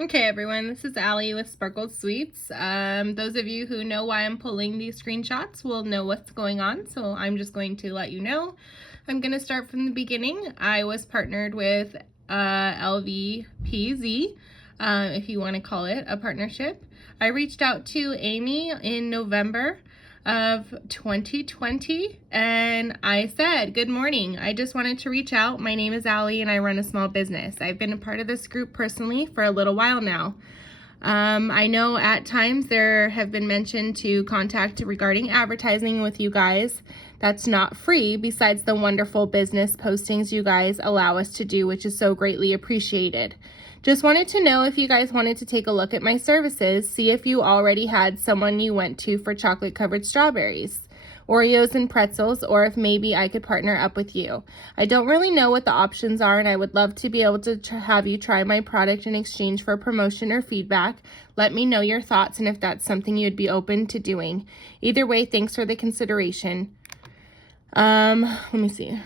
Okay, everyone, this is Allie with Sparkled Sweets. Those of you who know why I'm pulling these screenshots will know what's going on, so I'm just going to let you know. I'm going to start from the beginning. I was partnered with LVPZ, if you want to call it a partnership. I reached out to Amy in November of 2020 and I said, good morning, I just wanted to reach out. My name is Allie and I run a small business. I've been a part of this group personally for a little while now. I know at times there have been mentioned to contact regarding advertising with you guys. That's not free, besides the wonderful business postings you guys allow us to do, which is so greatly appreciated. Just wanted to know if you guys wanted to take a look at my services, see if you already had someone you went to for chocolate covered strawberries, Oreos and pretzels, or if maybe I could partner up with you. I don't really know what the options are, and I would love to be able to have you try my product in exchange for promotion or feedback. Let me know your thoughts and if that's something you'd be open to doing. Either way, thanks for the consideration. Let me see.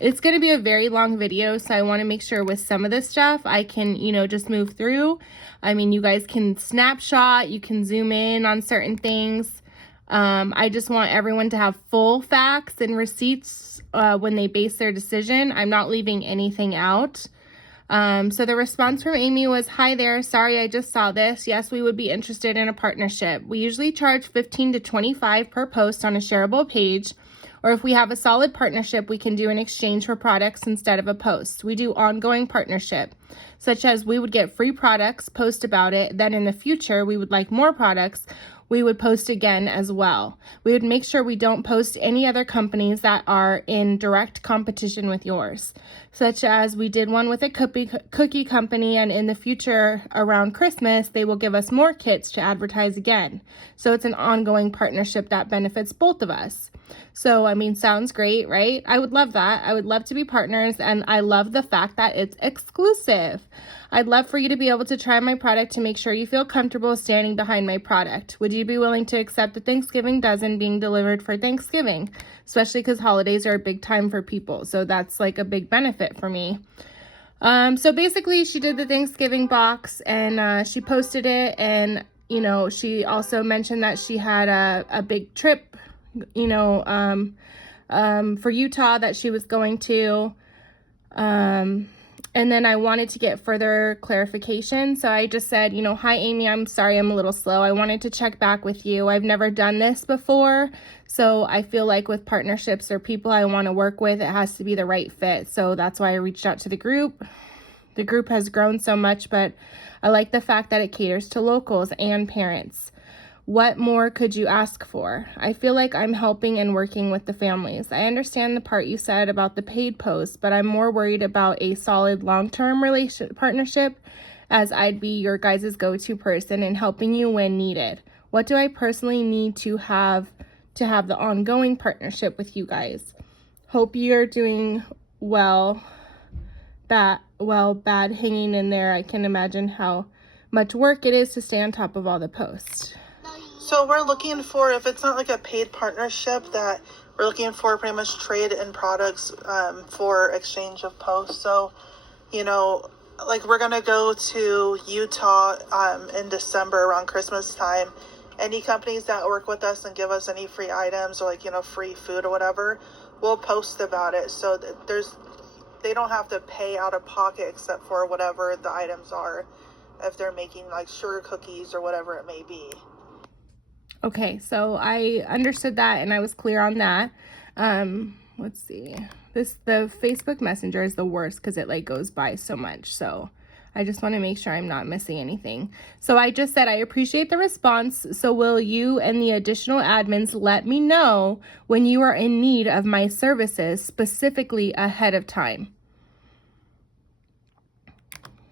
It's going to be a very long video, so I want to make sure with some of this stuff I can, just move through. I mean, you guys can snapshot, you can zoom in on certain things. I just want everyone to have full facts and receipts when they base their decision. I'm not leaving anything out. So the response from Amy was, hi there, sorry, I just saw this. Yes, we would be interested in a partnership. We usually charge $15 to $25 per post on a shareable page, or if we have a solid partnership, we can do an exchange for products instead of a post. We do ongoing partnership, such as we would get free products, post about it, then in the future we would like more products, we would post again as well. We would make sure we don't post any other companies that are in direct competition with yours, such as we did one with a cookie company, and in the future around Christmas, they will give us more kits to advertise again. So it's an ongoing partnership that benefits both of us. So, I mean, sounds great, right? I would love that. I would love to be partners, and I love the fact that it's exclusive. I'd love for you to be able to try my product to make sure you feel comfortable standing behind my product. Would you be willing to accept the Thanksgiving dozen being delivered for Thanksgiving? Especially because holidays are a big time for people, so that's like a big benefit for me. So basically, she did the Thanksgiving box, and she posted it, and, she also mentioned that she had a big trip for Utah that she was going to. And then I wanted to get further clarification. So I just said, hi, Amy, I'm sorry I'm a little slow. I wanted to check back with you. I've never done this before. So I feel like with partnerships or people I want to work with, it has to be the right fit. So that's why I reached out to the group. The group has grown so much, but I like the fact that it caters to locals and parents. What more could you ask for? I feel like I'm helping and working with the families. I understand the part you said about the paid posts, but I'm more worried about a solid long-term partnership, as I'd be your guys' go-to person in helping you when needed. What do I personally need to have the ongoing partnership with you guys? Hope you're doing well. Bad hanging in there. I can imagine how much work it is to stay on top of all the posts. So we're looking for, if it's not like a paid partnership, that we're looking for pretty much trade in products for exchange of posts. So, like we're going to go to Utah in December around Christmas time. Any companies that work with us and give us any free items or free food or whatever, we'll post about it. So they don't have to pay out of pocket except for whatever the items are, if they're making like sugar cookies or whatever it may be. Okay, so I understood that and I was clear on that. Let's see. The Facebook Messenger is the worst because it goes by so much. So I just want to make sure I'm not missing anything. So I just said I appreciate the response. So will you and the additional admins let me know when you are in need of my services, specifically ahead of time?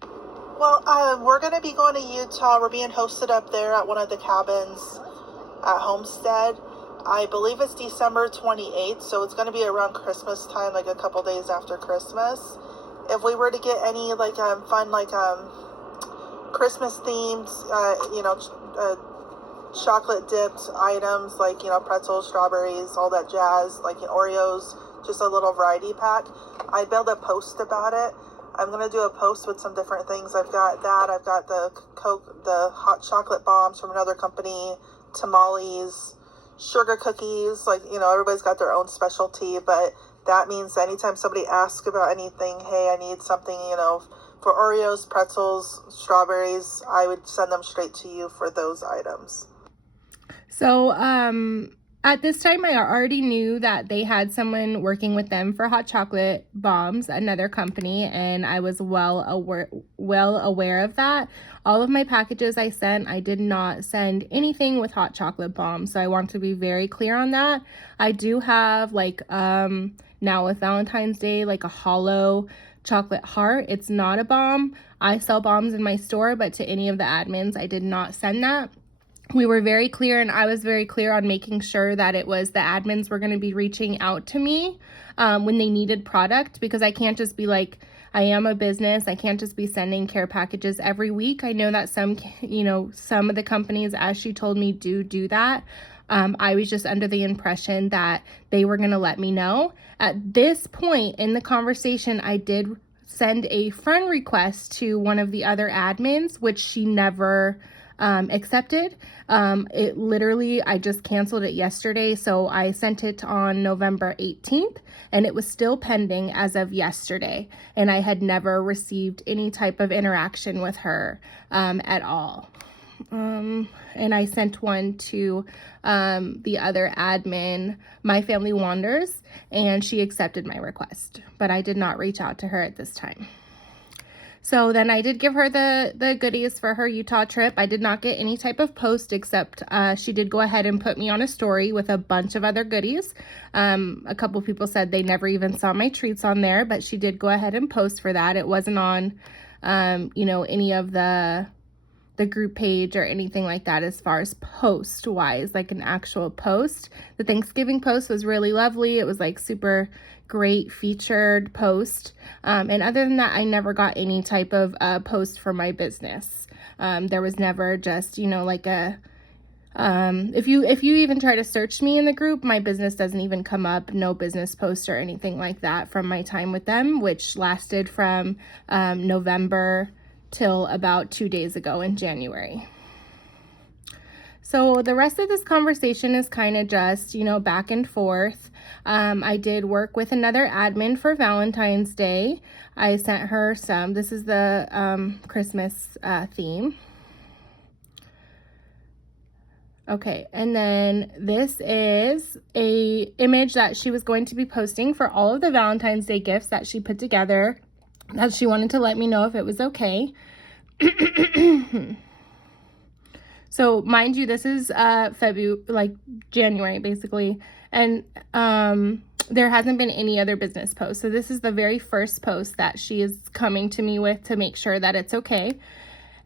Well, we're going to be going to Utah. We're being hosted up there at one of the cabins at Homestead. I believe it's December 28th, so it's going to be around Christmas time, like a couple days after Christmas. If we were to get any fun Christmas themed chocolate dipped items like pretzels, strawberries, all that jazz, like Oreos, just a little variety pack, I'd be able to post about it. I'm going to do a post with some different things. I've got that. I've got the Coke, the hot chocolate bombs from another company, tamales, sugar cookies. Like, you know, everybody's got their own specialty, but that means anytime somebody asks about anything, hey, I need something, you know, for Oreos, pretzels, strawberries, I would send them straight to you for those items. So, at this time, I already knew that they had someone working with them for hot chocolate bombs, another company, and I was well aware of that. All of my packages I sent, I did not send anything with hot chocolate bombs, so I want to be very clear on that. I do have, like, now with Valentine's Day, like a hollow chocolate heart. It's not a bomb. I sell bombs in my store, but to any of the admins, I did not send that. We were very clear, and I was very clear on making sure that it was the admins were going to be reaching out to me when they needed product, because I can't just be like, I am a business. I can't just be sending care packages every week. I know that some of the companies, as she told me, do that. I was just under the impression that they were going to let me know. At this point in the conversation, I did send a friend request to one of the other admins, which she never accepted. It literally, I just canceled it yesterday. So I sent it on November 18th and it was still pending as of yesterday. And I had never received any type of interaction with her at all. And I sent one to the other admin, My Family Wanders, and she accepted my request, but I did not reach out to her at this time. So then I did give her the goodies for her Utah trip. I did not get any type of post, except she did go ahead and put me on a story with a bunch of other goodies. A couple people said they never even saw my treats on there, but she did go ahead and post for that. It wasn't on, any of the group page or anything like that as far as post wise, like an actual post. The Thanksgiving post was really lovely. It was like super great featured post. And other than that, I never got any type of post for my business. There was never just, like a, if you even try to search me in the group, my business doesn't even come up. No business post or anything like that from my time with them, which lasted from November till about 2 days ago in January. So the rest of this conversation is kind of just, back and forth. I did work with another admin for Valentine's Day. I sent her some, this is the Christmas theme. Okay, and then this is a image that she was going to be posting for all of the Valentine's Day gifts that she put together, that she wanted to let me know if it was okay. So mind you, this is January basically, and there hasn't been any other business post. So this is the very first post that she is coming to me with to make sure that it's okay.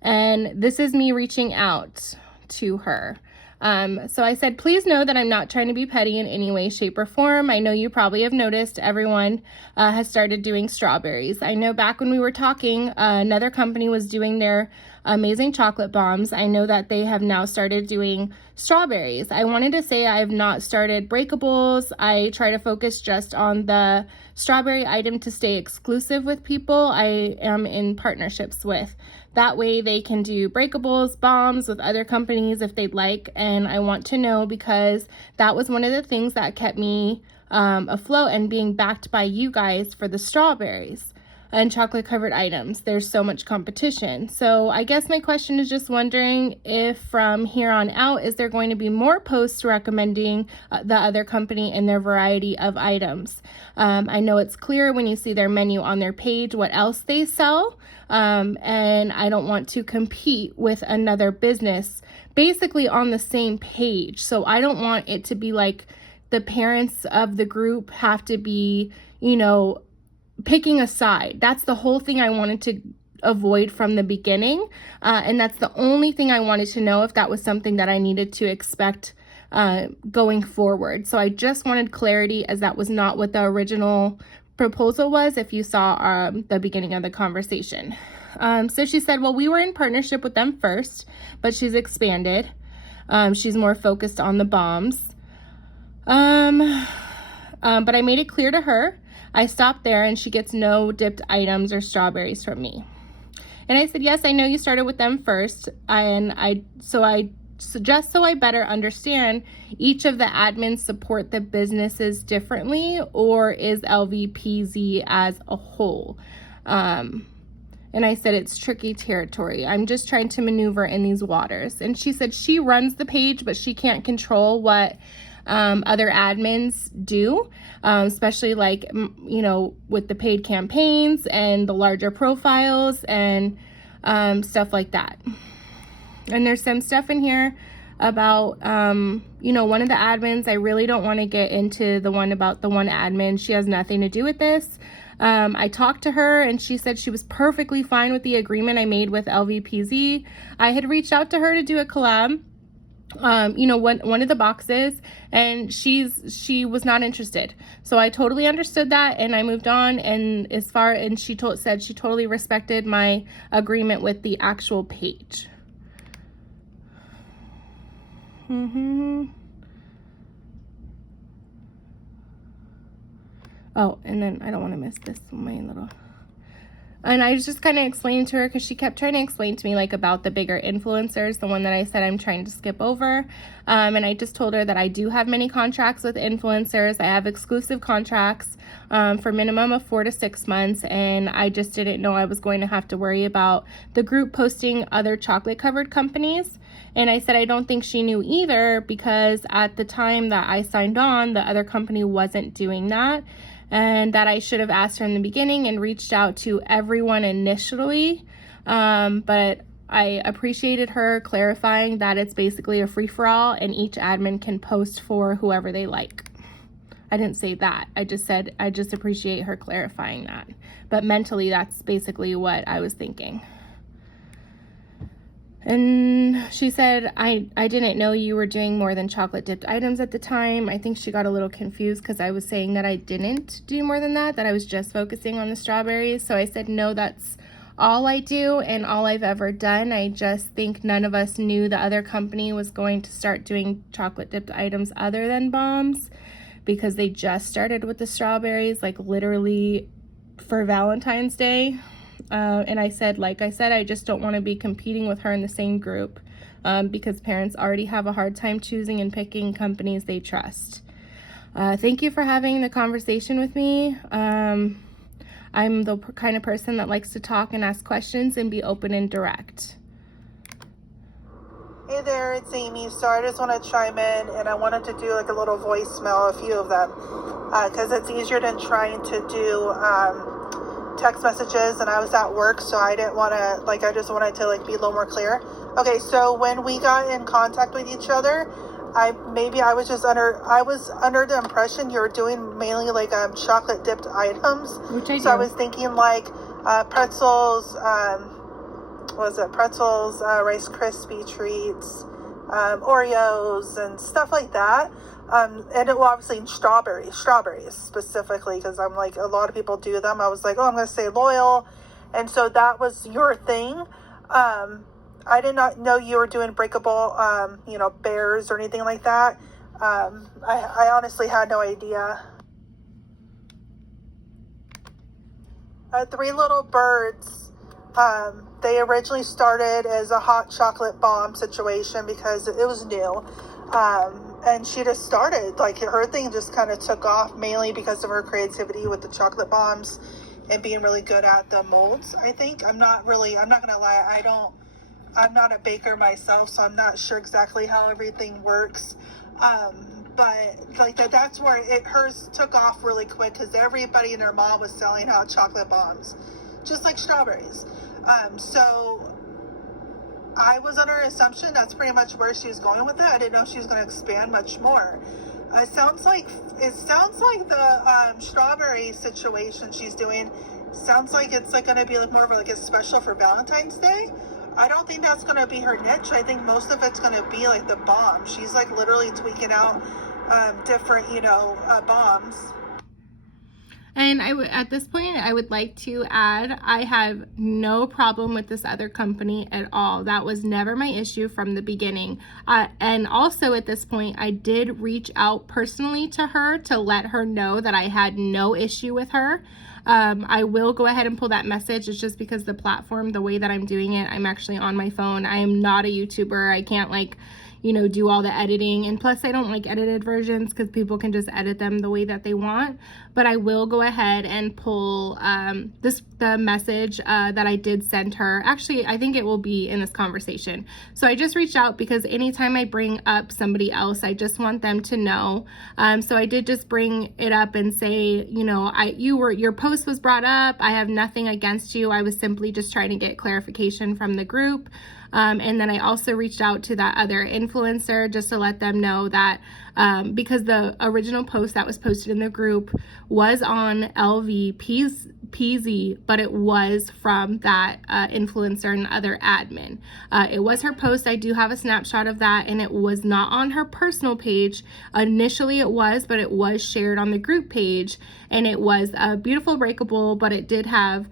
And this is me reaching out to her. So I said, please know that I'm not trying to be petty in any way, shape, or form. I know you probably have noticed everyone has started doing strawberries. I know back when we were talking, another company was doing their amazing chocolate bombs. I know that they have now started doing strawberries. I wanted to say I have not started breakables. I try to focus just on the strawberry item to stay exclusive with people I am in partnerships with. That way they can do breakables, bombs with other companies if they'd like. And I want to know, because that was one of the things that kept me afloat and being backed by you guys for the strawberries and chocolate covered items. There's so much competition. So I guess my question is just wondering if from here on out, is there going to be more posts recommending the other company and their variety of items? I know it's clear when you see their menu on their page what else they sell. And I don't want to compete with another business basically on the same page. So I don't want it to be like the parents of the group have to be, picking a side. That's the whole thing I wanted to avoid from the beginning. And that's the only thing I wanted to know, if that was something that I needed to expect going forward. So I just wanted clarity, as that was not what the original proposal was, if you saw the beginning of the conversation. So she said, well, we were in partnership with them first, but she's expanded. She's more focused on the bombs. But I made it clear to her. I stopped there and she gets no dipped items or strawberries from me. And I said, yes, I know you started with them first. So just so I better understand, each of the admins support the businesses differently, or is LVPZ as a whole? And I said, it's tricky territory. I'm just trying to maneuver in these waters. And she said she runs the page, but she can't control what other admins do, especially like, with the paid campaigns and the larger profiles and stuff like that. And there's some stuff in here about, one of the admins. I really don't want to get into the one about the one admin. She has nothing to do with this. I talked to her and she said she was perfectly fine with the agreement I made with LVPZ. I had reached out to her to do a collab, one of the boxes, and she was not interested. So I totally understood that and I moved on. And she said she totally respected my agreement with the actual page. Oh, and then I don't want to miss this, and I was just kind of explaining to her, because she kept trying to explain to me like about the bigger influencers, the one that I said I'm trying to skip over. And I just told her that I do have many contracts with influencers. I have exclusive contracts for minimum of 4 to 6 months. And I just didn't know I was going to have to worry about the group posting other chocolate covered companies. And I said I don't think she knew either, because at the time that I signed on, the other company wasn't doing that. And that I should have asked her in the beginning and reached out to everyone initially. But I appreciated her clarifying that it's basically a free-for-all and each admin can post for whoever they like. I didn't say that. I just said I just appreciate her clarifying that. But mentally, that's basically what I was thinking. And she said, I didn't know you were doing more than chocolate dipped items at the time. I think she got a little confused because I was saying that I didn't do more than that I was just focusing on the strawberries. So I said, no, that's all I do and all I've ever done. I just think none of us knew the other company was going to start doing chocolate dipped items other than bombs, because they just started with the strawberries, like literally for Valentine's Day. And I said, I just don't want to be competing with her in the same group, because parents already have a hard time choosing and picking companies they trust. Thank you for having the conversation with me. I'm the kind of person that likes to talk and ask questions and be open and direct. Hey there, it's Amy. So I just want to chime in, and I wanted to do like a little voicemail, a few of them, because it's easier than trying to do text messages, and I was at work, so I didn't want to, I just wanted to be a little more clear. Okay, so when we got in contact with each other, I was under the impression you were doing mainly chocolate dipped items. Which I do. So I was thinking pretzels, pretzels, Rice Krispie treats, Oreos and stuff like that. And it will obviously strawberries specifically, because I'm a lot of people do them. I was I'm going to say loyal. And so that was your thing. I did not know you were doing breakable, bears or anything like that. I honestly had no idea. Three Little Birds, they originally started as a hot chocolate bomb situation because it was new. And she just started, her thing just kind of took off, mainly because of her creativity with the chocolate bombs and being really good at the molds, I think. I'm not going to lie, I'm not a baker myself, so I'm not sure exactly how everything works. But that's where hers took off really quick, because everybody and their mom was selling hot chocolate bombs, just like strawberries. So I was under assumption that's pretty much where she was going with it. I didn't know she was going to expand much more. It sounds like the strawberry situation she's doing sounds like it's going to be more of a special for Valentine's Day. I don't think that's going to be her niche. I think most of it's going to be the bomb. She's literally tweaking out different bombs. And at this point, I would like to add, I have no problem with this other company at all. That was never my issue from the beginning. And also at this point, I did reach out personally to her to let her know that I had no issue with her. I will go ahead and pull that message. It's just because the platform, the way that I'm doing it, I'm actually on my phone. I am not a YouTuber. I can't do all the editing, and plus I don't like edited versions because people can just edit them the way that they want. But I will go ahead and pull the message that I did send her. Actually, I think it will be in this conversation. So I just reached out because anytime I bring up somebody else, I just want them to know. So I did just bring it up and say, your post was brought up. I have nothing against you. I was simply just trying to get clarification from the group. And then I also reached out to that other influencer just to let them know that because the original post that was posted in the group was on LVPZ, but it was from that influencer and other admin. It was her post. I do have a snapshot of that, and it was not on her personal page. Initially it was, but it was shared on the group page, and it was a beautiful breakable, but it did have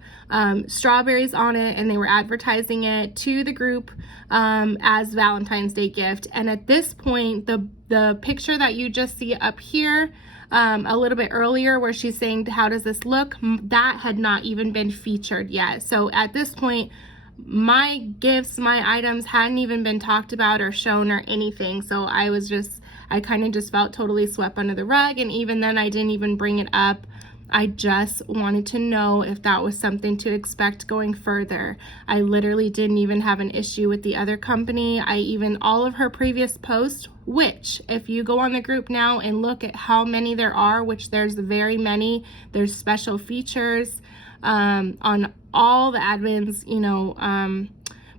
strawberries on it, and they were advertising it to the group as Valentine's Day gift. And at this point, the picture that you just see up here a little bit earlier where she's saying, how does this look, that had not even been featured yet. So at this point, my gifts, my items hadn't even been talked about or shown or anything. So I kind of just felt totally swept under the rug, and even then I didn't even bring it up. I just wanted to know if that was something to expect going further. I literally didn't even have an issue with the other company. All of her previous posts, which if you go on the group now and look at how many there are, which there's very many, there's special features on all the admins,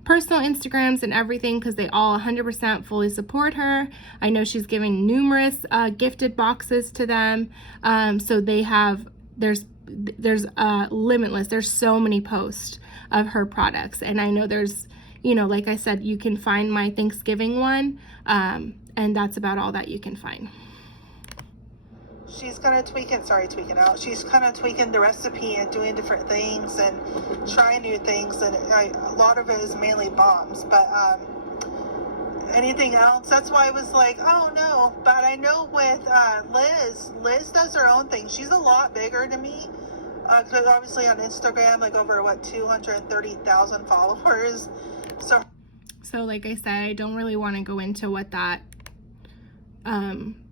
personal Instagrams and everything, because they all 100% fully support her. I know she's giving numerous gifted boxes to them. So there's limitless. There's so many posts of her products. And I know there's, like I said, you can find my Thanksgiving one. And that's about all that you can find. She's kind of tweaking the recipe and doing different things and trying new things, and a lot of it is mainly bombs, but anything else, that's why I was like, oh no. But I know with Liz does her own thing. She's a lot bigger than me, because obviously on Instagram, like over 230,000 followers. So like I said, I don't really want to go into what that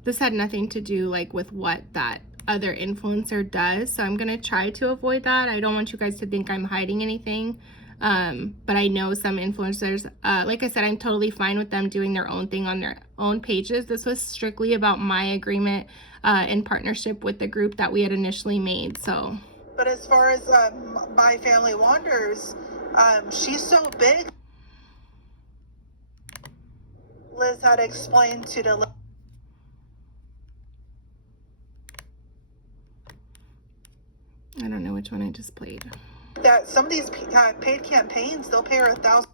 this had nothing to do with what that other influencer does. So I'm going to try to avoid that. I don't want you guys to think I'm hiding anything. But I know some influencers, like I said, I'm totally fine with them doing their own thing on their own pages. This was strictly about my agreement in partnership with the group that we had initially made. So, but as far as My Family Wanders, she's so big. Liz had explained to the I don't know which one I just played. That some of these paid campaigns, they'll pay her $1,000.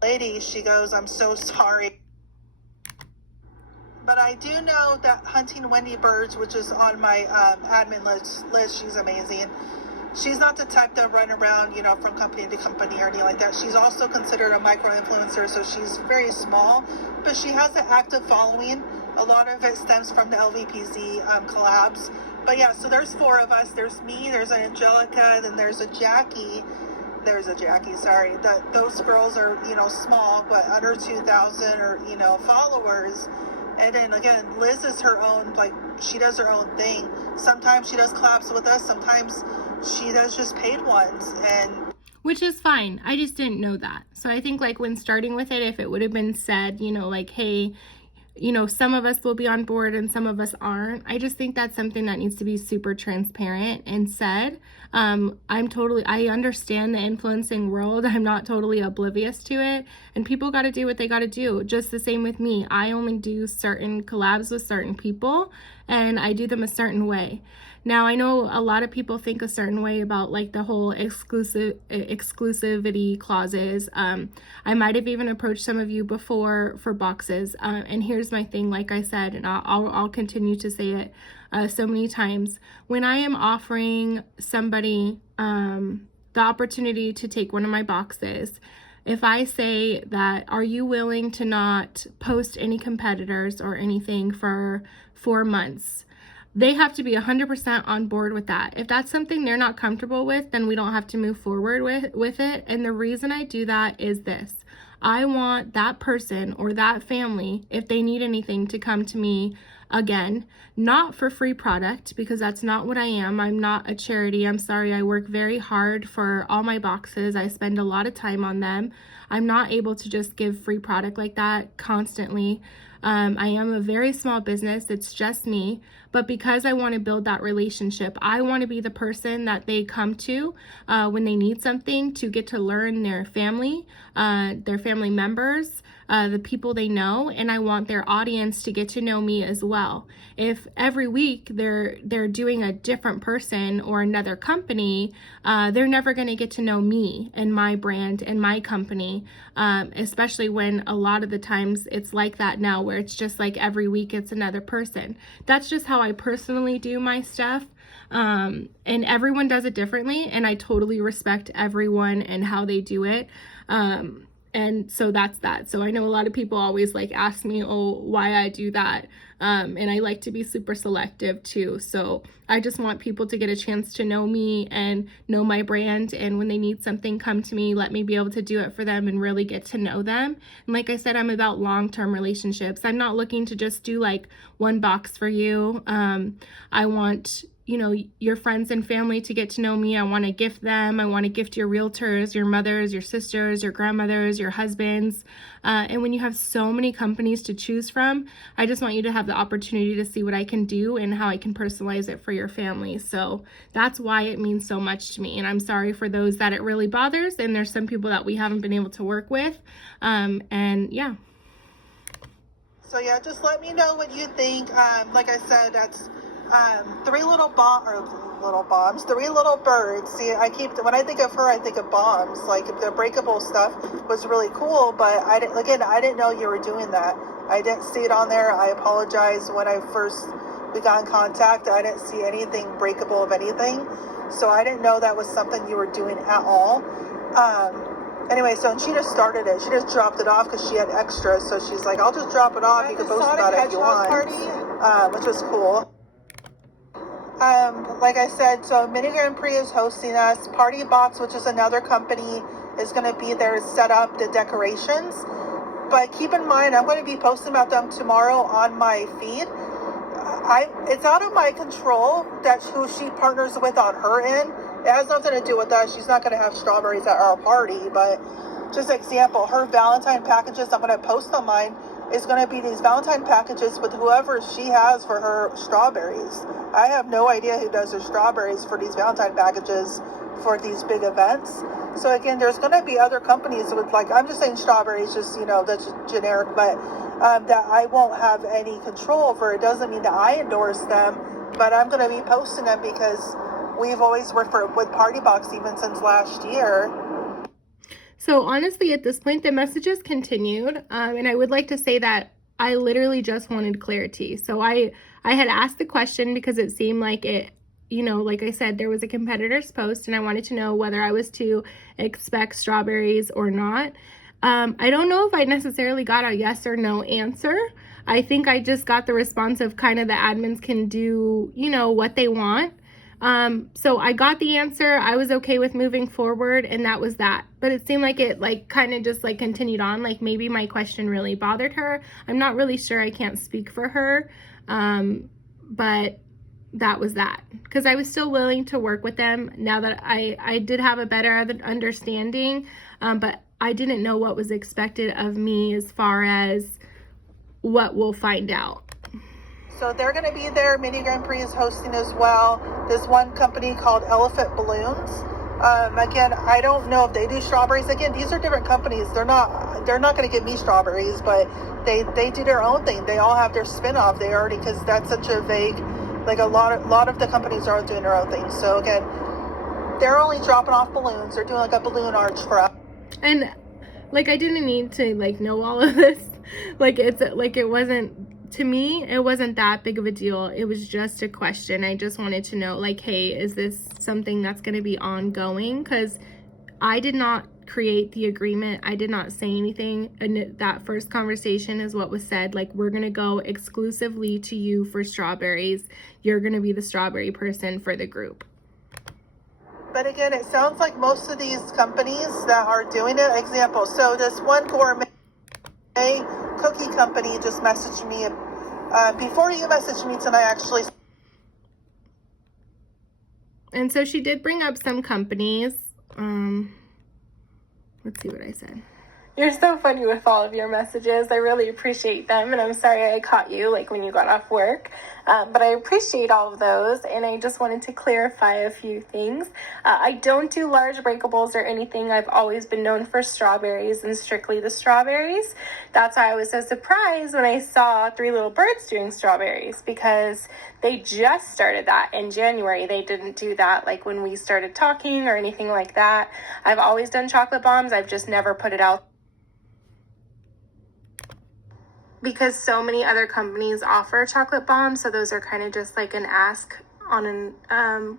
Lady, she goes, I'm so sorry. But I do know that Hunting Wendy Birds, which is on my admin list, she's amazing. She's not the type to run around, from company to company or anything like that. She's also considered a micro-influencer, so she's very small, but she has an active following. A lot of it stems from the LVPZ collabs. But yeah, so there's 4 of us. There's me, there's an Angelica, then there's a Jackie. Sorry. Those girls are, small, but under 2,000 or, followers. And then again, Liz is her own, she does her own thing. Sometimes she does collabs with us. Sometimes she does just paid ones. And which is fine. I just didn't know that. So I think when starting with it, if it would have been said, hey, some of us will be on board and some of us aren't. I just think that's something that needs to be super transparent and said. I understand the influencing world. I'm not totally oblivious to it. And people got to do what they got to do. Just the same with me. I only do certain collabs with certain people. and I do them a certain way. Now, I know a lot of people think a certain way about like the whole exclusivity clauses. I might have even approached some of you before for boxes. And here's my thing, like I said, and I'll continue to say it so many times. When I am offering somebody the opportunity to take one of my boxes, if I say that, are you willing to not post any competitors or anything for 4 months? They have to be 100% on board with that. If that's something they're not comfortable with, then we don't have to move forward with it. And the reason I do that is this. I want that person or that family, if they need anything, to come to me again, not for free product, because that's not what I am. I'm not a charity. I'm sorry. I work very hard for all my boxes. I spend a lot of time on them. I'm not able to just give free product like that constantly. I am a very small business. It's just me. But because I want to build that relationship, I want to be the person that they come to when they need something, to get to learn their family members, the people they know, and I want their audience to get to know me as well. If every week they're doing a different person or another company, they're never going to get to know me and my brand and my company, especially when a lot of the times it's like that now, where it's just like every week it's another person. That's just how I personally do my stuff. And everyone does it differently, and I totally respect everyone and how they do it. And so that's that. So I know a lot of people always like ask me, oh, why I do that. And I like to be super selective too. So I just want people to get a chance to know me and know my brand. And when they need something, come to me, let me be able to do it for them and really get to know them. And like I said, I'm about long-term relationships. I'm not looking to just do like one box for you. I want your friends and family to get to know me. I want to gift them. I want to gift your realtors, your mothers, your sisters, your grandmothers, your husbands. And when you have so many companies to choose from, I just want you to have the opportunity to see what I can do and how I can personalize it for your family. So that's why it means so much to me. And I'm sorry for those that it really bothers. And there's some people that we haven't been able to work with. And yeah. So yeah, just let me know what you think. Like I said, that's three little birds. See, when I think of her, I think of bombs. Like the breakable stuff was really cool, but I didn't know you were doing that. I didn't see it on there. I apologize. When we got in contact, I didn't see anything breakable of anything, so I didn't know that was something you were doing at all. Anyway, so she just started it. She just dropped it off because she had extras. So she's like, I'll just drop it off. You can post about it if you want. Which was cool. Like I said, so Mini Grand Prix is hosting us. Party Box, which is another company, is going to be there to set up the decorations. But keep in mind, I'm going to be posting about them tomorrow on my feed. It's out of my control that who she partners with on her end. It has nothing to do with that. She's not going to have strawberries at our party. But just example, her Valentine packages I'm going to post on mine is going to be these Valentine packages with whoever she has for her strawberries. I have no idea who does her strawberries for these Valentine packages for these big events. So again, there's going to be other companies with, like, I'm just saying strawberries, just, that's generic, but that I won't have any control over. It doesn't mean that I endorse them, but I'm going to be posting them because we've always worked with Party Box even since last year. So honestly, at this point, the messages continued, and I would like to say that I literally just wanted clarity. So I had asked the question because it seemed like it, like I said, there was a competitor's post, and I wanted to know whether I was to expect strawberries or not. I don't know if I necessarily got a yes or no answer. I think I just got the response of kind of the admins can do, what they want. So I got the answer. I was okay with moving forward, and that was that. But it seemed like it kind of just continued on. Like maybe my question really bothered her. I'm not really sure. I can't speak for her. But that was that. Because I was still willing to work with them now that I did have a better understanding. But I didn't know what was expected of me as far as what we'll find out. So they're going to be there. Mini Grand Prix is hosting as well. This one company called Elephant Balloons. Again, I don't know if they do strawberries. Again, these are different companies. They're not going to give me strawberries, but they do their own thing. They all have their spin-off. They already, because that's such a vague, like a lot of the companies are doing their own thing. So again, they're only dropping off balloons. They're doing like a balloon arch for us. And like, I didn't need to like know all of this. Like, it's like, it wasn't, to me, it wasn't that big of a deal. It was just a question. I just wanted to know, like, hey, is this something that's going to be ongoing? Because I did not create the agreement. I did not say anything. And that first conversation is what was said. Like, we're going to go exclusively to you for strawberries. You're going to be the strawberry person for the group. But again, it sounds like most of these companies that are doing it, example, so this one gourmet cookie company just messaged me before you messaged me tonight, actually. And so she did bring up some companies. Let's see what I said. You're so funny with all of your messages. I really appreciate them, and I'm sorry I caught you like when you got off work. But I appreciate all of those, and I just wanted to clarify a few things. I don't do large breakables or anything. I've always been known for strawberries and strictly the strawberries. That's why I was so surprised when I saw Three Little Birds doing strawberries, because they just started that in January. They didn't do that like when we started talking or anything like that. I've always done chocolate bombs. I've just never put it out, because so many other companies offer chocolate bombs, so those are kind of just like an ask on an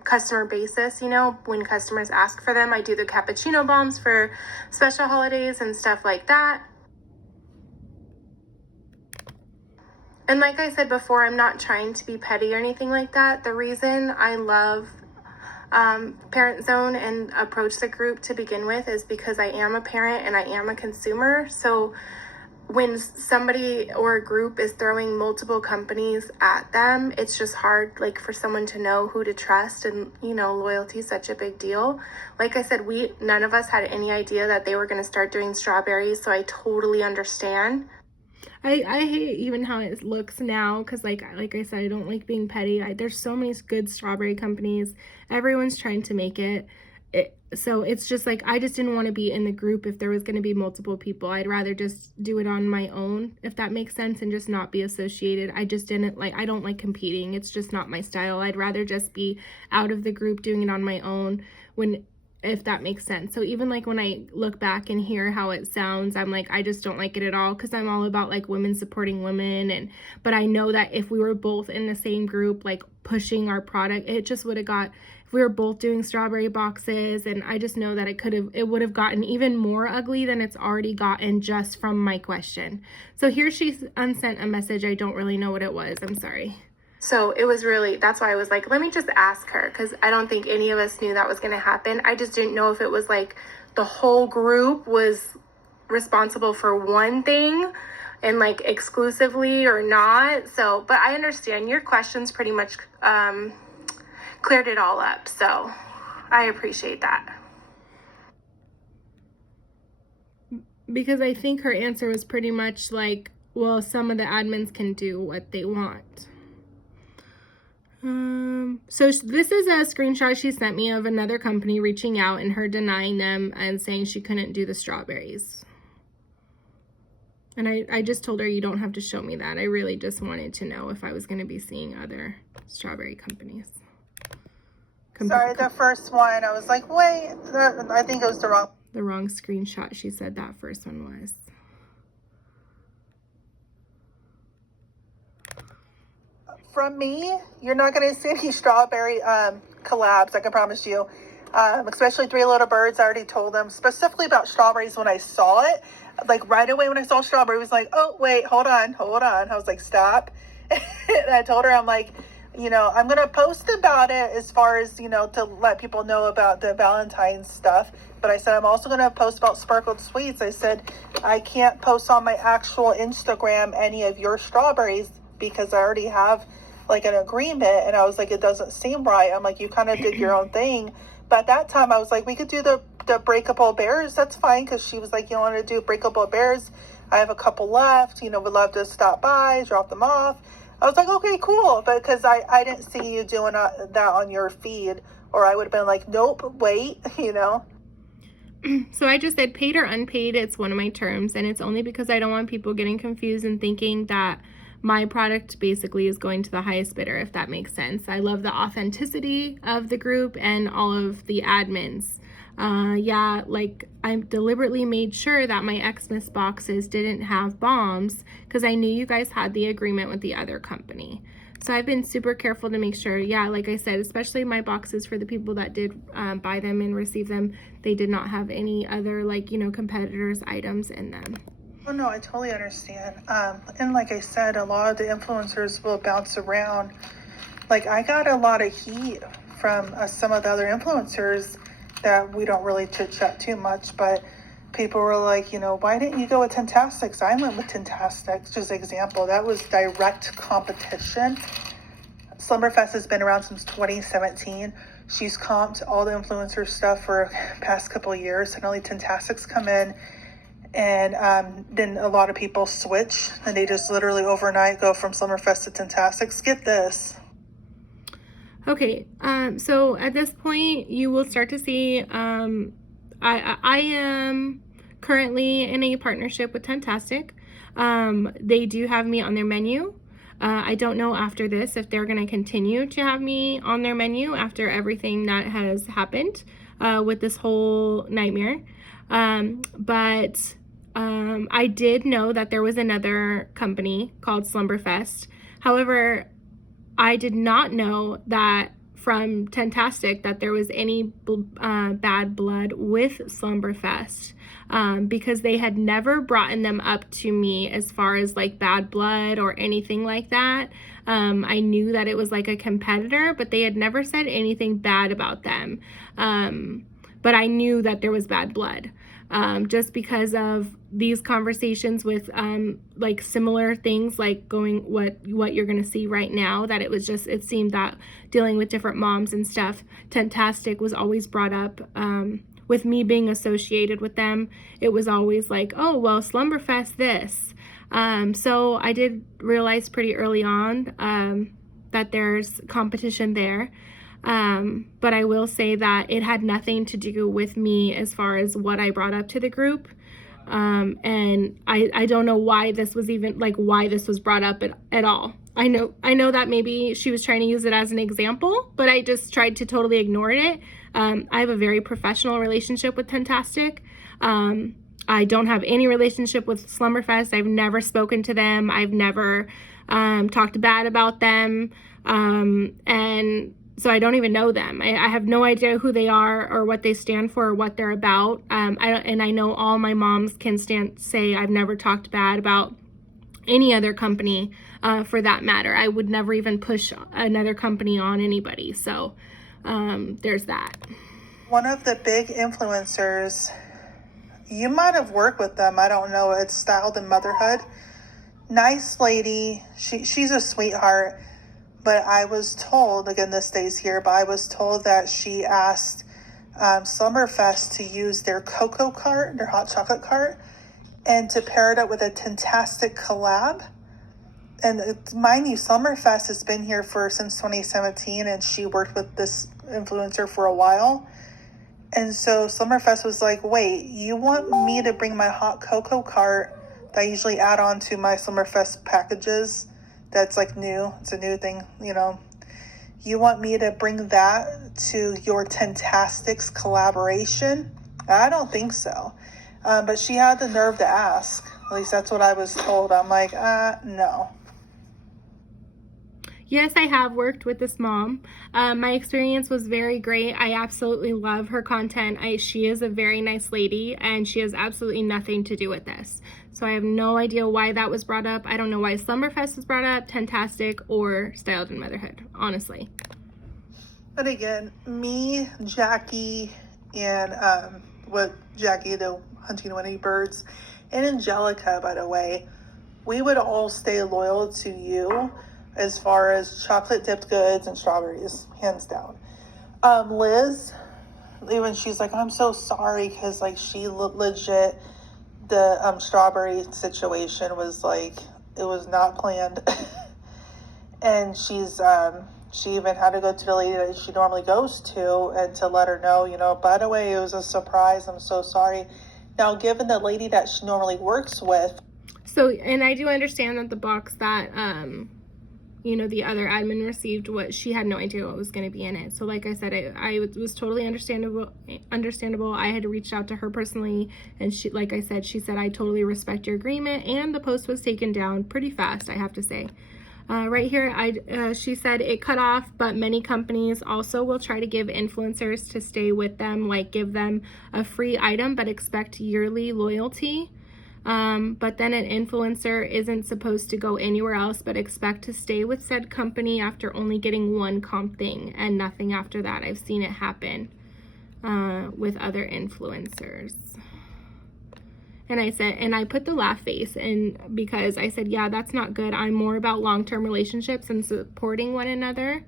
customer basis, you know, when customers ask for them. I do the cappuccino bombs for special holidays and stuff like that. And like I said before, I'm not trying to be petty or anything like that. The reason I love Parent Zone and approach the group to begin with is because I am a parent and I am a consumer. So when somebody or a group is throwing multiple companies at them, it's just hard, like, for someone to know who to trust. And, you know, loyalty is such a big deal. Like I said, none of us had any idea that they were going to start doing strawberries, so I totally understand. I hate even how it looks now, because like I said, I don't like being petty. There's so many good strawberry companies. Everyone's trying to make it. So it's just like, I just didn't want to be in the group if there was going to be multiple people. I'd rather just do it on my own, if that makes sense, and just not be associated. I just didn't like, I don't like competing. It's just not my style. I'd rather just be out of the group doing it on my own, if that makes sense. So even like when I look back and hear how it sounds, I'm like, I just don't like it at all, because I'm all about like women supporting women. But I know that if we were both in the same group, like pushing our product, it just would have got, if we were both doing strawberry boxes, and I just know that it would have gotten even more ugly than it's already gotten just from my question. So here she's unsent a message. I don't really know what it was. I'm sorry. So it was really, that's why I was like, let me just ask her, because I don't think any of us knew that was going to happen. I just didn't know if it was like the whole group was responsible for one thing and like exclusively or not. So, but I understand your questions pretty much cleared it all up. So I appreciate that. Because I think her answer was pretty much like, well, some of the admins can do what they want. So this is a screenshot she sent me of another company reaching out and her denying them and saying she couldn't do the strawberries. And I just told her, you don't have to show me that. I really just wanted to know if I was going to be seeing other strawberry companies. Sorry, the first one, I was like, wait, I think it was the wrong screenshot. She said that first one was. From me, you're not going to see any strawberry collabs, I can promise you. Especially Three Little Birds. I already told them specifically about strawberries when I saw it. Like right away when I saw strawberry, I was like, oh, wait, hold on. I was like, stop. And I told her, I'm like, you know, I'm going to post about it as far as, you know, to let people know about the Valentine's stuff. But I said, I'm also going to post about Sparkled Sweets. I said, I can't post on my actual Instagram any of your strawberries because I already have like an agreement. And I was like, it doesn't seem right. I'm like, you kind of did your own thing. But at that time I was like, we could do the breakable bears. That's fine. Cause she was like, you want to do breakable bears? I have a couple left, you know, would love to stop by, drop them off. I was like, okay, cool. But cause I didn't see you doing that on your feed or I would have been like, nope, wait, you know. So I just said paid or unpaid. It's one of my terms, and it's only because I don't want people getting confused and thinking that my product basically is going to the highest bidder, if that makes sense. I love the authenticity of the group and all of the admins. Yeah, like I deliberately made sure that my Xmas boxes didn't have bombs because I knew you guys had the agreement with the other company. So I've been super careful to make sure, yeah, like I said, especially my boxes for the people that did buy them and receive them, they did not have any other, like, you know, competitors' items in them. Oh no, I totally understand. And like I said, a lot of the influencers will bounce around. Like I got a lot of heat from some of the other influencers that we don't really chit chat too much, but people were like, you know, why didn't you go with Tentastics? I went with Tentastics, just example. That was direct competition. Slumberfest has been around since 2017. She's comped all the influencer stuff for past couple of years, and only Tentastics come in. And then a lot of people switch, and they just literally overnight go from Slumberfest to Tentastics. Get this. Okay, so at this point, you will start to see, I am currently in a partnership with Tentastic. They do have me on their menu. I don't know after this if they're going to continue to have me on their menu after everything that has happened with this whole nightmare. But I did know that there was another company called Slumberfest. However, I did not know that from Tentastic that there was any bad blood with Slumberfest because they had never brought them up to me as far as like bad blood or anything like that. I knew that it was like a competitor, but they had never said anything bad about them. But I knew that there was bad blood. Just because of these conversations with like similar things like going what you're gonna see right now, that it seemed that dealing with different moms and stuff, Tentastic was always brought up. With me being associated with them, it was always like, oh well, Slumberfest this. So I did realize pretty early on that there's competition there. But I will say that it had nothing to do with me as far as what I brought up to the group. And I don't know why this was even like why this was brought up at all. I know that maybe she was trying to use it as an example, but I just tried to totally ignore it. I have a very professional relationship with Tentastic. I don't have any relationship with Slumberfest. I've never spoken to them. I've never talked bad about them. And so I don't even know them. I have no idea who they are or what they stand for or what they're about. I know all my moms can say I've never talked bad about any other company for that matter. I would never even push another company on anybody. So there's that. One of the big influencers, you might have worked with them. I don't know. It's Styled in Motherhood. Nice lady. She's a sweetheart. But I was told, again, this stays here, but I was told that she asked Slumberfest to use their cocoa cart, their hot chocolate cart, and to pair it up with a Tentastic collab. And mind you, Slumberfest has been here since 2017, and she worked with this influencer for a while. And so Slumberfest was like, wait, you want me to bring my hot cocoa cart that I usually add on to my Slumberfest packages? That's like new. It's a new thing, you know. You want me to bring that to your Tentastics collaboration? I don't think so. But she had the nerve to ask. At least that's what I was told. I'm like, no. Yes, I have worked with this mom. My experience was very great. I absolutely love her content. She is a very nice lady, and she has absolutely nothing to do with this. So I have no idea why that was brought up. I don't know why Slumberfest was brought up, Tentastic, or Styled in Motherhood, honestly. But again, me, Jackie, and Jackie, the Hunting Winnie Birds, and Angelica, by the way, we would all stay loyal to you as far as chocolate dipped goods and strawberries, hands down. Liz, even she's like, I'm so sorry, because like she legit, the strawberry situation was like, it was not planned. And she's she even had to go to the lady that she normally goes to and to let her know, by the way, it was a surprise. I'm so sorry. Now, given the lady that she normally works with. So, and I do understand that the box that, the other admin received, what she had no idea what was going to be in it. So like I said, I was totally understandable. I had reached out to her personally, and she, like I said, she said, I totally respect your agreement, and the post was taken down pretty fast, I have to say. Right here, she said it cut off, but many companies also will try to give influencers to stay with them, like give them a free item, but expect yearly loyalty. But then an influencer isn't supposed to go anywhere else but expect to stay with said company after only getting one comp thing and nothing after that. I've seen it happen with other influencers. And I said, and I put the laugh face in because I said, yeah, that's not good. I'm more about long-term relationships and supporting one another.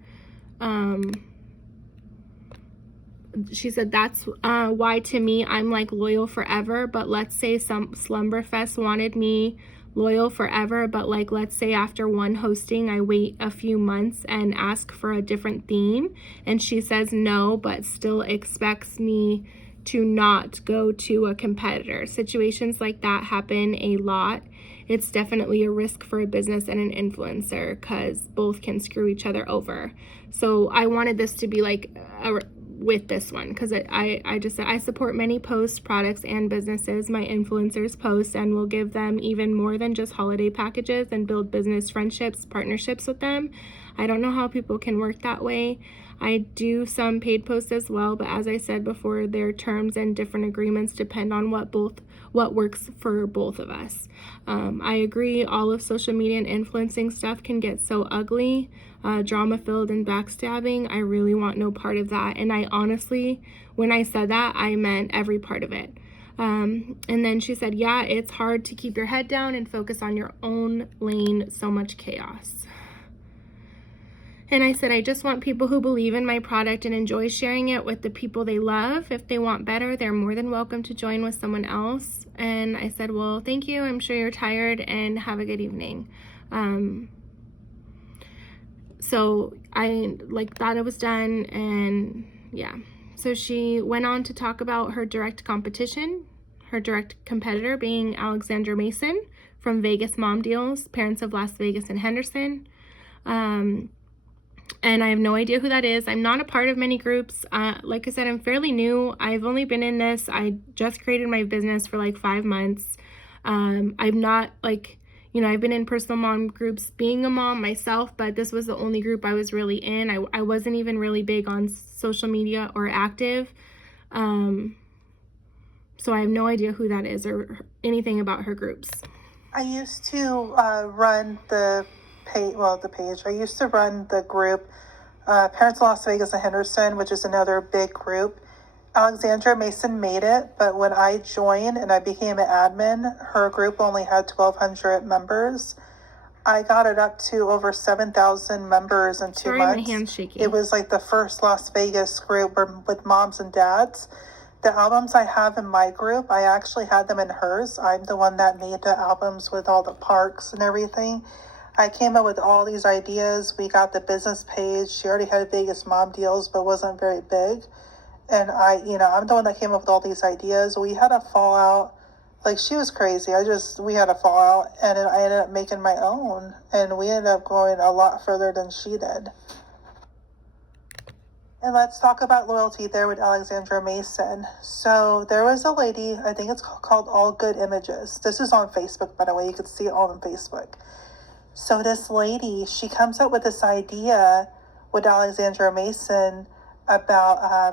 She said, that's why to me, I'm like loyal forever. But let's say some Slumberfest wanted me loyal forever. But like, let's say after one hosting, I wait a few months and ask for a different theme. And she says no, but still expects me to not go to a competitor. Situations like that happen a lot. It's definitely a risk for a business and an influencer because both can screw each other over. So I wanted this to be like with this one because I just said I support many posts, products, and businesses my influencers post, and will give them even more than just holiday packages and build business friendships, partnerships with them. I don't know how people can work that way. I do some paid posts as well, but as I said before, their terms and different agreements depend on what works for both of us. I agree, all of social media and influencing stuff can get so ugly, drama-filled and backstabbing. I really want no part of that. And I honestly, when I said that, I meant every part of it. And then she said, yeah, it's hard to keep your head down and focus on your own lane, so much chaos. And I said, I just want people who believe in my product and enjoy sharing it with the people they love. If they want better, they're more than welcome to join with someone else. And I said, well, thank you. I'm sure you're tired, and have a good evening. So I thought it was done, and yeah. So she went on to talk about her direct competition, her direct competitor being Alexandra Mason from Vegas Mom Deals, Parents of Las Vegas and Henderson. And I have no idea who that is. I'm not a part of many groups. Like I said, I'm fairly new. I've only been in this. I just created my business for like 5 months. I'm not I've been in personal mom groups being a mom myself, but this was the only group I was really in. I wasn't even really big on social media or active. So I have no idea who that is or anything about her groups. I used to run the page. I used to run the group Parents of Las Vegas and Henderson, which is another big group. Alexandra Mason made it, but when I joined and I became an admin, her group only had 1,200 members. I got it up to over 7,000 members in 2 months. My hand's shaking. It was like the first Las Vegas group with moms and dads. The albums I have in my group, I actually had them in hers. I'm the one that made the albums with all the parks and everything. I came up with all these ideas. We got the business page. She already had Vegas Mom Deals, but wasn't very big. And I'm the one that came up with all these ideas. We had a fallout. Like, she was crazy. We had a fallout, and then I ended up making my own. And we ended up going a lot further than she did. And let's talk about loyalty there with Alexandra Mason. So there was a lady, I think it's called All Good Images. This is on Facebook, by the way. You can see it all on Facebook. So this lady, she comes up with this idea with Alexandra Mason about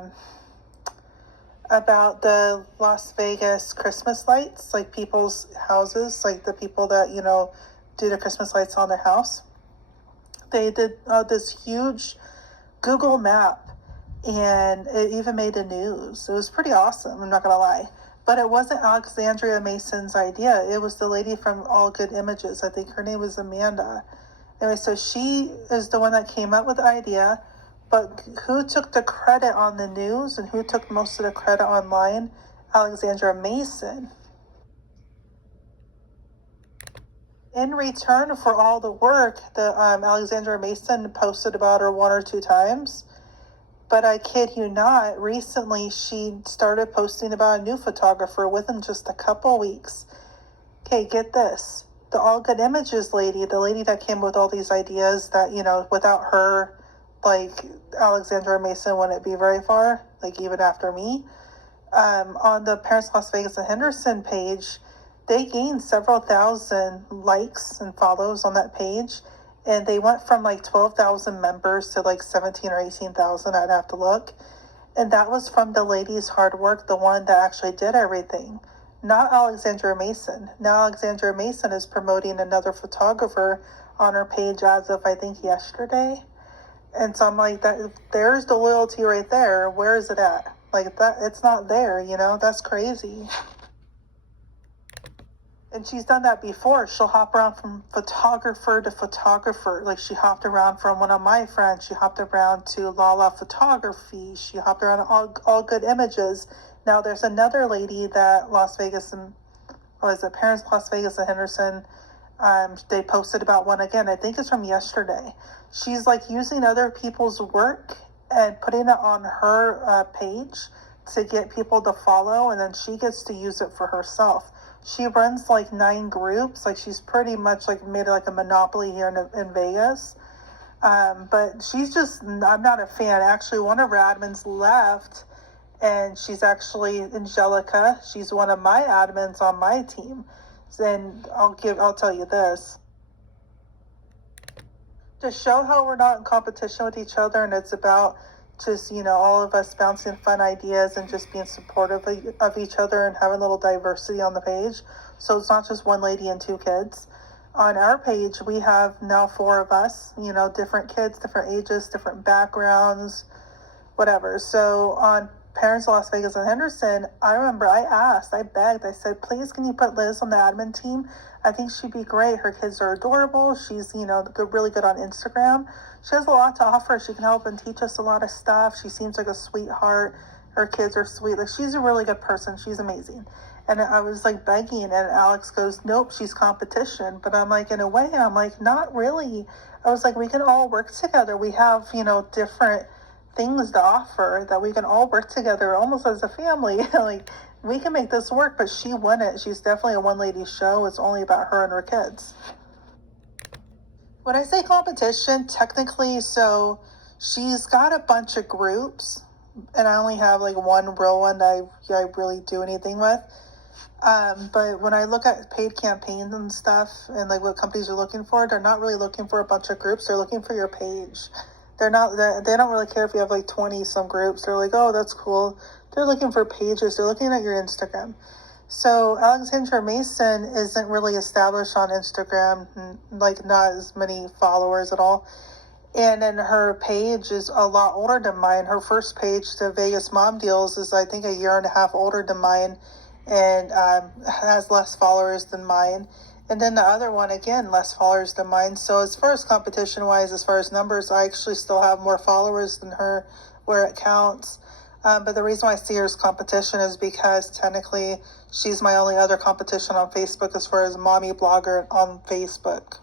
the Las Vegas Christmas lights, like people's houses, like the people that, do the Christmas lights on their house. They did this huge Google map, and it even made the news. It was pretty awesome, I'm not going to lie. But it wasn't Alexandria Mason's idea. It was the lady from All Good Images. I think her name was Amanda. Anyway, so she is the one that came up with the idea. But who took the credit on the news and who took most of the credit online? Alexandra Mason. In return for all the work, the Alexandra Mason posted about her 1 or 2 times. But I kid you not, recently she started posting about a new photographer within just a couple weeks. Okay, get this. The All Good Images lady, the lady that came with all these ideas that, without her, like, Alexandra Mason wouldn't be very far, like, even after me. On the Parents Las Vegas and Henderson page, they gained several thousand likes and follows on that page. And they went from like 12,000 members to like 17 or 18,000. I'd have to look. And that was from the lady's hard work, the one that actually did everything, not Alexandra Mason. Now Alexandra Mason is promoting another photographer on her page as of, I think, yesterday. And so I'm like, there's the loyalty right there. Where is it at? Like, that, it's not there, That's crazy. And she's done that before. She'll hop around from photographer to photographer. Like, she hopped around from one of my friends. She hopped around to Lala Photography. She hopped around all Good Images. Now, there's another lady that Parents Las Vegas and Henderson, they posted about one again. I think it's from yesterday. She's, like, using other people's work and putting it on her page to get people to follow, and then she gets to use it for herself. She runs like 9 groups. Like, she's pretty much like made like a monopoly here in Vegas. But she's just, I'm not a fan. Actually, one of her admins left, and she's actually Angelica. She's one of my admins on my team. And I'll tell you this. To show how we're not in competition with each other, and it's about just, all of us bouncing fun ideas and just being supportive of each other and having a little diversity on the page. So it's not just one lady and 2 kids. On our page, we have now 4 of us, different kids, different ages, different backgrounds, whatever. So on Parents Las Vegas and Henderson, I remember I begged, I said, please, can you put Liz on the admin team? I think she'd be great. Her kids are adorable. She's, really good on Instagram. She has a lot to offer. She can help and teach us a lot of stuff. She seems like a sweetheart. Her kids are sweet. Like, she's a really good person. She's amazing. And I was like begging, and Alex goes, nope, she's competition. But I'm like, in a way, I'm like, not really. I was like, we can all work together. We have, different things to offer that we can all work together almost as a family. Like, we can make this work, but she wouldn't. She's definitely a one-lady show. It's only about her and her kids. When I say competition, technically, so she's got a bunch of groups, and I only have like one real one that I really do anything with. But when I look at paid campaigns and stuff and like what companies are looking for, they're not really looking for a bunch of groups. They're looking for your page. They don't really care if you have like 20 some groups. They're like, oh, that's cool. They're looking for pages. They're looking at your Instagram. So Alexandra Mason isn't really established on Instagram, like not as many followers at all. And then her page is a lot older than mine. Her first page, the Vegas Mom Deals, is I think a year and a half older than mine, and has less followers than mine. And then the other one, again, less followers than mine. So as far as competition-wise, as far as numbers, I actually still have more followers than her where it counts. But the reason why I see her as competition is because technically she's my only other competition on Facebook as far as mommy blogger on Facebook.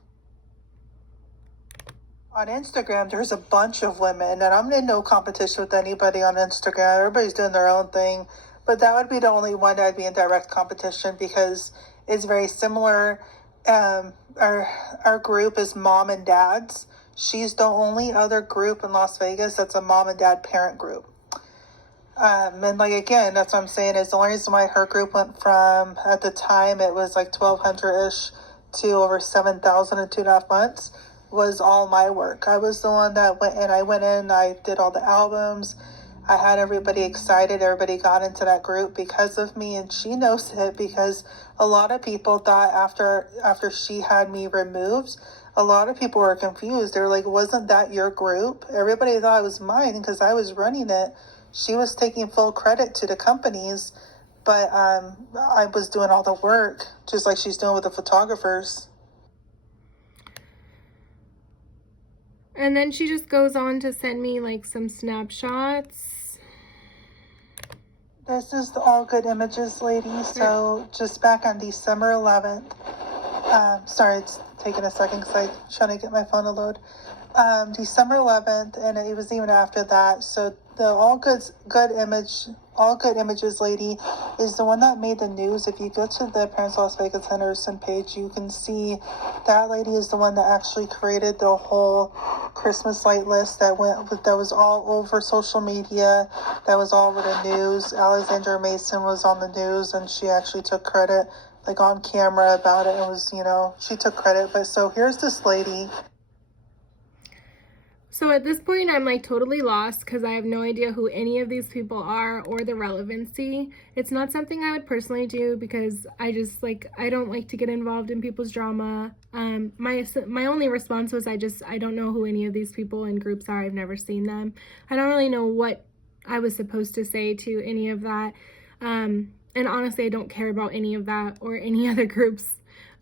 On Instagram, there's a bunch of women, and I'm in no competition with anybody on Instagram. Everybody's doing their own thing. But that would be the only one that I'd be in direct competition because it's very similar. Our group is mom and dads. She's the only other group in Las Vegas that's a mom and dad parent group. And like, again, that's what I'm saying is the only reason why her group went from, at the time, it was like 1,200-ish to over 7,000 in 2.5 months was all my work. I was the one that went in, I did all the albums. I had everybody excited. Everybody got into that group because of me, and she knows it because a lot of people thought after she had me removed, a lot of people were confused. They were like, wasn't that your group? Everybody thought it was mine because I was running it. She was taking full credit to the companies, but I was doing all the work, just like she's doing with the photographers. And then she just goes on to send me like some snapshots. This is the All Good Images lady. So just back on December 11th, Sorry, it's taking a second because I'm trying to get my phone to load. December 11th, and it was even after that. So the All Good Images lady is the one that made the news. If you go to the Parents Las Vegas Henderson page, you can see that lady is the one that actually created the whole Christmas light list that was all over social media, that was all over the news. Alexandra Mason was on the news, and she actually took credit, like on camera about it. It was, she took credit. But so here's this lady. So at this point, I'm like totally lost because I have no idea who any of these people are or the relevancy. It's not something I would personally do because I just I don't like to get involved in people's drama. My only response was I don't know who any of these people and groups are. I've never seen them. I don't really know what I was supposed to say to any of that. And honestly, I don't care about any of that or any other groups.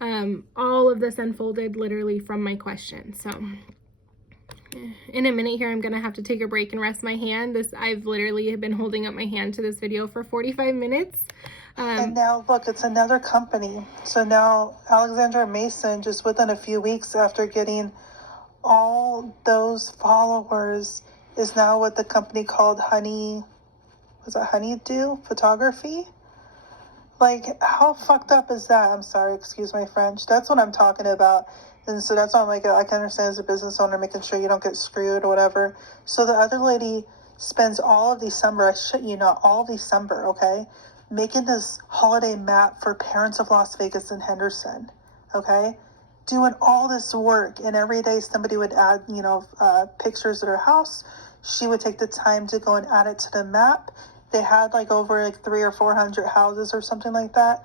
All of this unfolded literally from my question. So in a minute here, I'm gonna have to take a break and rest my hand. I've literally been holding up my hand to this video for 45 minutes. And now look, it's another company. So now Alexandra Mason, just within a few weeks after getting all those followers, is now with the company called Honeydew Photography. Like, how fucked up is that? I'm sorry, excuse my French. That's what I'm talking about. And so that's why I'm like, I can understand as a business owner, making sure you don't get screwed or whatever. So the other lady spends all of December, I shit you not, all of December, okay, making this holiday map for Parents of Las Vegas and Henderson, okay, doing all this work. And every day somebody would add, pictures of her house. She would take the time to go and add it to the map. They had over 300 or 400 houses or something like that.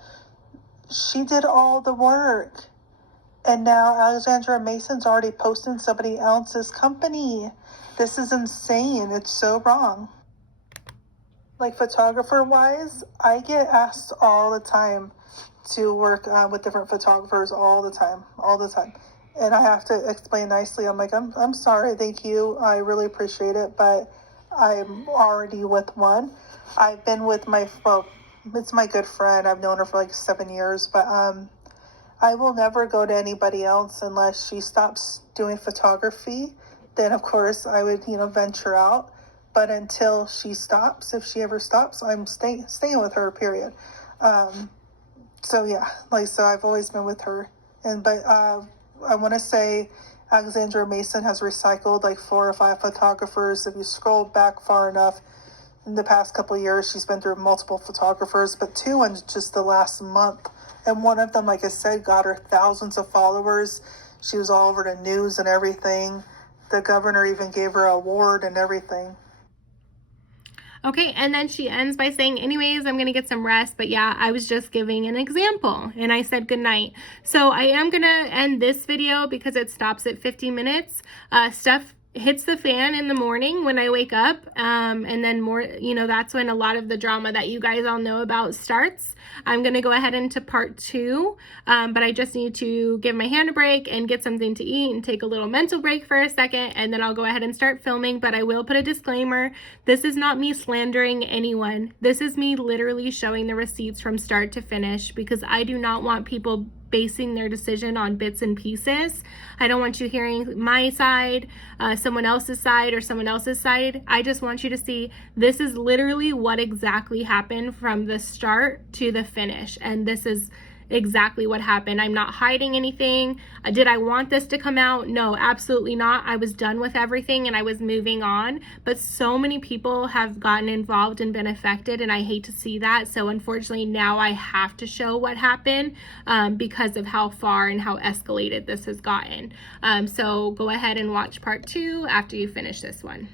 She did all the work. And now Alexandra Mason's already posting somebody else's company. This is insane. It's so wrong. Photographer-wise, I get asked all the time to work with different photographers all the time. And I have to explain nicely. I'm like, I'm sorry, thank you. I really appreciate it, but I'm already with one. I've been with it's my good friend. I've known her for 7 years, but I will never go to anybody else unless she stops doing photography. Then, of course, I would, venture out. But until she stops, if she ever stops, I'm staying with her, period. So, yeah, so I've always been with her. But I want to say Alexandra Mason has recycled 4 or 5 photographers. If you scroll back far enough, in the past couple of years, she's been through multiple photographers, but 2 in just the last month. And one of them, like I said, got her thousands of followers. She was all over the news and everything. The governor even gave her an award and everything. Okay, and then she ends by saying, anyways, I'm going to get some rest. But yeah, I was just giving an example. And I said good night. So I am going to end this video because it stops at 50 minutes. Stuff hits the fan in the morning when I wake up, and then more, that's when a lot of the drama that you guys all know about starts. I'm gonna go ahead into part 2, but I just need to give my hand a break and get something to eat and take a little mental break for a second, and then I'll go ahead and start filming. But I will put a disclaimer: this is not me slandering anyone. This is me literally showing the receipts from start to finish, because I do not want people basing their decision on bits and pieces. I don't want you hearing my side, someone else's side, or someone else's side. I just want you to see this is literally what exactly happened from the start to the finish. And this is exactly what happened. I'm not hiding anything. Did I want this to come out? No, absolutely not. I was done with everything and I was moving on. But so many people have gotten involved and been affected, and I hate to see that. So unfortunately, now I have to show what happened because of how far and how escalated this has gotten. So go ahead and watch part 2 after you finish this one.